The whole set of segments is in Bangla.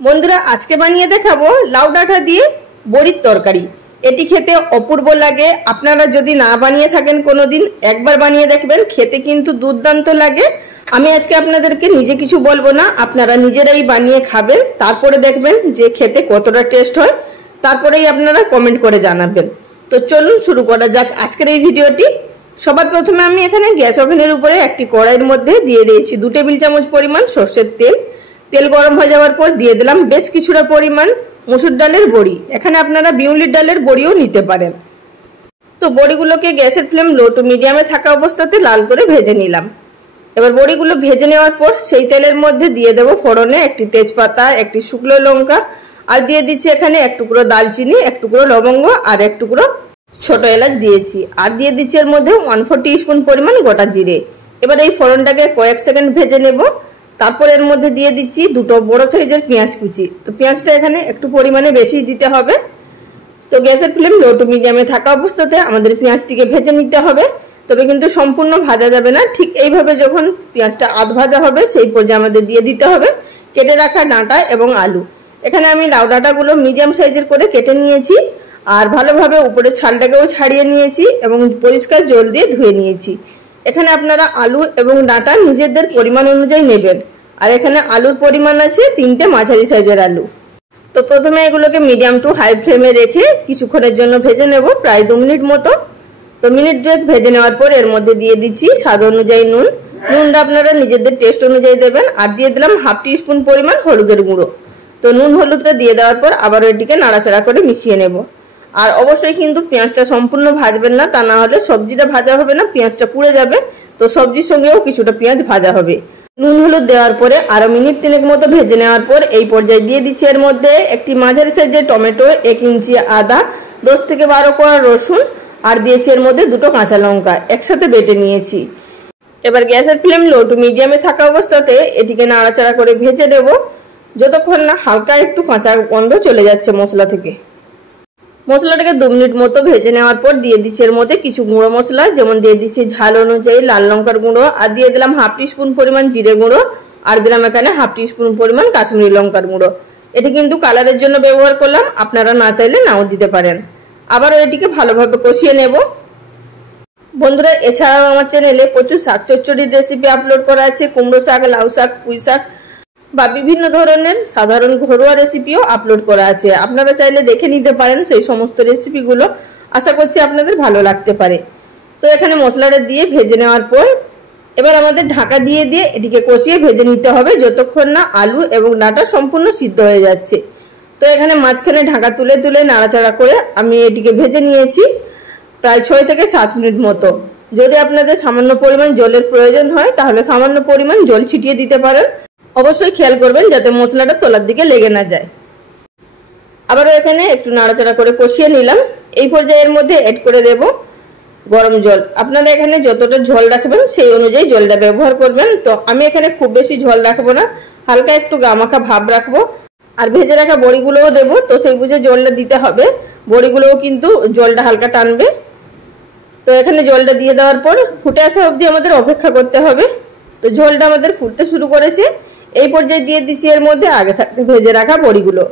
বন্ধুরা আজকে বানিয়ে দেখাবো লাউ ডাঁটা দিয়ে বড়ির তরকারি। এটি খেতে অপূর্ব লাগে। আপনারা যদি না বানিয়ে থাকেন কোনোদিন, একবার বানিয়ে দেখবেন, খেতে কিন্তু দুর্দান্ত লাগে। আমি আজকে আপনাদেরকে নিজে কিছু বলবো না, আপনারা নিজেরাই বানিয়ে খাবেন, তারপরে দেখবেন যে খেতে কতটা টেস্ট হয়, তারপরেই আপনারা কমেন্ট করে জানাবেন। তো চলুন শুরু করা যাক আজকের এই ভিডিওটি। সবার প্রথমে আমি এখানে গ্যাস ওভেনের উপরে একটি কড়াইয়ের মধ্যে দিয়ে দিয়েছি 2 টেবিল চামচ পরিমাণ সরষের তেল। তেল গরম হয়ে যাওয়ার পর দিয়ে দিলাম বেশ কিছুটা পরিমাণ মসুর ডালের বড়ি। এখানে আপনারা বিউলির ডালের বড়িও নিতে পারেন। তো বড়িগুলোকে গ্যাসের ফ্লেম লো টু মিডিয়ামে থাকা অবস্থাতে লাল করে ভেজে নিলাম। এবার বড়িগুলো ভেজে নেওয়ার পর সেই তেলের মধ্যে দিয়ে দেবো ফোড়নে একটি তেজপাতা, একটি শুকনো লঙ্কা, আর দিয়ে দিচ্ছি এখানে 1 টুকরো দালচিনি, 1 টুকরো লবঙ্গ আর 1 টুকরো ছোট এলাচ দিয়েছি। আর দিয়ে দিচ্ছি এর মধ্যে 1/4 টিস্পুন পরিমাণ গোটা জিরে। এবার এই ফোড়নটাকে কয়েক সেকেন্ড ভেজে নেব। তারপর এর মধ্যে দিয়ে দিচ্ছি 2টো বড় সাইজের পেঁয়াজ কুচি। তো পেঁয়াজটা এখানে একটু পরিমাণে বেশি দিতে হবে। তো গ্যাসের ফ্লেম লো টু মিডিয়ামে থাকা অবস্থাতে আমাদের পেঁয়াজটিকে ভেজে নিতে হবে, তবে কিন্তু সম্পূর্ণ ভাজা যাবে না। ঠিক এইভাবে যখন পেঁয়াজটা আধ ভাজা হবে সেই পর্যায়ে আমাদের দিয়ে দিতে হবে কেটে রাখা ডাঁটা এবং আলু। এখানে আমি লাউ ডাঁটাগুলো মিডিয়াম সাইজের করে কেটে নিয়েছি, আর ভালোভাবে উপরের ছালটাকেও ছাড়িয়ে নিয়েছি এবং পরিষ্কার জল দিয়ে ধুয়ে নিয়েছি। এখানে আপনারা আলু এবং ডাঁটা নিজেদের পরিমাণ অনুযায়ী নেবেন। আর এখানে আলুর পরিমাণ আছে 3টে মাঝারি সাইজের আলু। তো প্রথমে এগুলোকে মিডিয়াম টু হাই ফ্লেমে রেখে কিছুক্ষণের জন্য ভেজে নেব, প্রায় 2 মিনিট মতো। তো মিনিট 2 ভেজে নেওয়ার পর এর মধ্যে দিয়ে দিচ্ছি স্বাদ অনুযায়ী নুন। নুনটা আপনারা নিজেদের টেস্ট অনুযায়ী দেবেন। আর দিয়ে দিলাম 1/2 টিস্পুন পরিমাণ হলুদের গুঁড়ো। তো নুন হলুদটা দিয়ে দেওয়ার পর আবার এটিকে নাড়াচাড়া করে মিশিয়ে নেব। আর অবশ্যই কিন্তু পেঁয়াজটা সম্পূর্ণ ভাজবেন না, তা না হলে সবজিটা ভাজা হবে না, পেঁয়াজটা পুড়ে যাবে। তো সবজির সঙ্গেও কিছুটা পেঁয়াজ ভাজা হবে। নুন হলুদ দেওয়ার পরে আরো মিনিট 3 মতো ভেজে নেওয়ার পর এই পর্যায়ে দিয়ে দিচ্ছি এর মধ্যে একটি মাঝারি সাইজের টমেটো, 1 ইঞ্চি আদা, 10 থেকে 12 কোয়া রসুন, আর দিয়েছি এর মধ্যে 2টো কাঁচা লঙ্কা একসাথে বেটে নিয়েছি। এবার গ্যাসের ফ্লেম লো টু মিডিয়ামে থাকা অবস্থাতে এটিকে নাড়াচাড়া করে ভেজে নেব যতক্ষণ না হালকা একটু কাঁচা গন্ধ চলে যাচ্ছে মশলা থেকে। মশলাটাকে 2 মিনিট মতো ভেজে নেওয়ার পর দিয়ে দিচ্ছি এর মধ্যে কিছু গুঁড়ো মশলা, যেমন দিয়ে দিচ্ছি ঝাল অনুযায়ী লাল লঙ্কার গুঁড়ো, আর দিয়ে দিলাম 1/2 টিস্পুন পরিমাণ জিরে গুঁড়ো, আর দিলাম এখানে 1/2 টিস্পুন পরিমাণ কাশ্মীরি লঙ্কার গুঁড়ো। এটি কিন্তু কালারের জন্য ব্যবহার করলাম, আপনারা না চাইলে নাও দিতে পারেন। আবারও এটিকে ভালোভাবে কষিয়ে নেব। বন্ধুরা এছাড়াও আমার চ্যানেলে প্রচুর শাক চচ্চড়ির রেসিপি আপলোড করা আছে। কুমড়ো শাক, লাউ শাক, পুঁই শাক বা বিভিন্ন ধরনের সাধারণ ঘরোয়া রেসিপিও আপলোড করা আছে, আপনারা চাইলে দেখে নিতে পারেন সেই সমস্ত রেসিপিগুলো। আশা করছি আপনাদের ভালো লাগতে পারে। তো এখানে মশলাটা দিয়ে ভেজে নেওয়ার পর এবার আমাদের ঢাকা দিয়ে দিয়ে এটিকে কষিয়ে ভেজে নিতে হবে যতক্ষণ না আলু এবং ডাঁটা সম্পূর্ণ সিদ্ধ হয়ে যাচ্ছে। তো এখানে মাঝখানে ঢাকা তুলে তুলে নাড়াচাড়া করে আমি এটিকে ভেজে নিয়েছি প্রায় 6 থেকে 7 মিনিট মতো। যদি আপনাদের সামান্য পরিমাণ জলের প্রয়োজন হয় তাহলে সামান্য পরিমাণ জল ছিটিয়ে দিতে পারেন। অবশ্যই খেয়াল করবেন যাতে মশলাটা তলার দিকে লেগে না যায়। আবারও এখানে একটু নাড়াচাড়া করে কষিয়ে নিলাম। এই পর্যায়ের মধ্যে অ্যাড করে দেব গরম জল। আপনারা এখানে যতটা ঝোল রাখবেন সেই অনুযায়ী জলটা ব্যবহার করবেন। তো আমি এখানে খুব বেশি ঝোল রাখবো না, হালকা একটু গামাখা ভাব রাখবো। আর ভেজে রাখা বড়িগুলোও দেবো, তো সেই বুঝে জলটা দিতে হবে। বড়িগুলোও কিন্তু জলটা হালকা টানবে। তো এখানে জলটা দিয়ে দেওয়ার পর ফুটে আসা অবধি আমাদের অপেক্ষা করতে হবে। তো ঝোলটা আমাদের ফুটতে শুরু করেছে। এই পর্যায়ে দিয়ে দিচ্ছি এর মধ্যে আগে থাকতে ভেজে রাখা বড়িগুলো।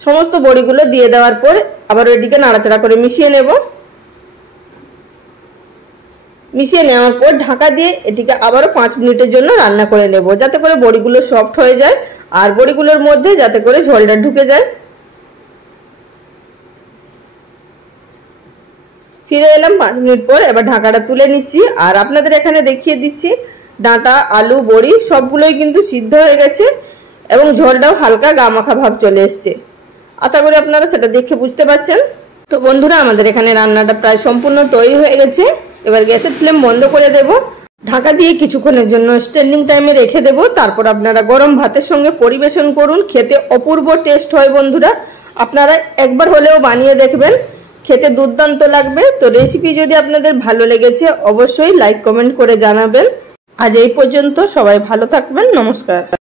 সমস্ত বড়িগুলো দিয়ে দেওয়ার পর আবার এটিকে নাড়াচাড়া করে মিশিয়ে নেব। মিশিয়ে নেওয়ার পর ঢাকা দিয়ে এটিকে আবারও 5 মিনিটের জন্য রান্না করে নেব, যাতে করে বড়িগুলো সফট হয়ে যায় আর বড়িগুলোর মধ্যে যাতে করে ঝোলটা ঢুকে যায়। ফিরে এলাম 5 মিনিট পর। এবার ঢাকাটা তুলে নিচ্ছি আর আপনাদের এখানে দেখিয়ে দিচ্ছি ডাঁটা, আলু, বড়ি সবগুলোই কিন্তু সিদ্ধ হয়ে গেছে এবং ঝোলটাও হালকা গামাখা ভাব চলে এসছে। আশা করি আপনারা সেটা দেখে বুঝতে পারছেন। তো বন্ধুরা আমাদের এখানে রান্নাটা প্রায় সম্পূর্ণ তৈরি হয়ে গেছে। এবার গ্যাসের ফ্লেম বন্ধ করে দেব, ঢাকা দিয়ে কিছুক্ষণের জন্য স্ট্যান্ডিং টাইমে রেখে দেব। তারপর আপনারা গরম ভাতের সঙ্গে পরিবেশন করুন, খেতে অপূর্ব টেস্ট হয়। বন্ধুরা আপনারা একবার হলেও বানিয়ে দেখবেন, খেতে দুর্দান্ত লাগবে। তো রেসিপি যদি আপনাদের ভালো লেগেছে অবশ্যই লাইক কমেন্ট করে জানাবেন। আজ এই পর্যন্ত, সবাই ভালো থাকবেন। নমস্কার।